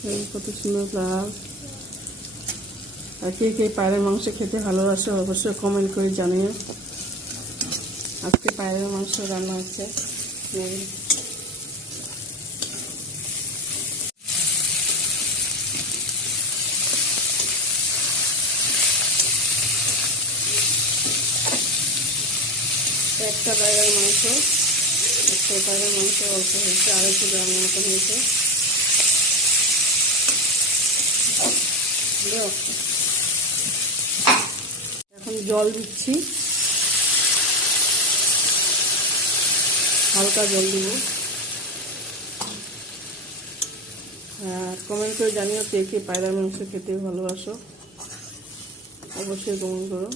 কত সুন্দর লাল। আর কে কে পায়রার মাংস খেতে ভালোবাসে অবশ্যই কমেন্ট করে জানিয়ে। আজকে পায়রার মাংস রান্না হচ্ছে। একটা পায়রার মাংস, অল্প হয়েছে, 250 গ্রামের মতন হয়েছে। এখন জল দিচ্ছি, হালকা জল দিব। কমেন্ট করে জানিও কে কে পায়রার মাংস খেতে ভালোবাসো, অবশ্যই কমেন্ট করো।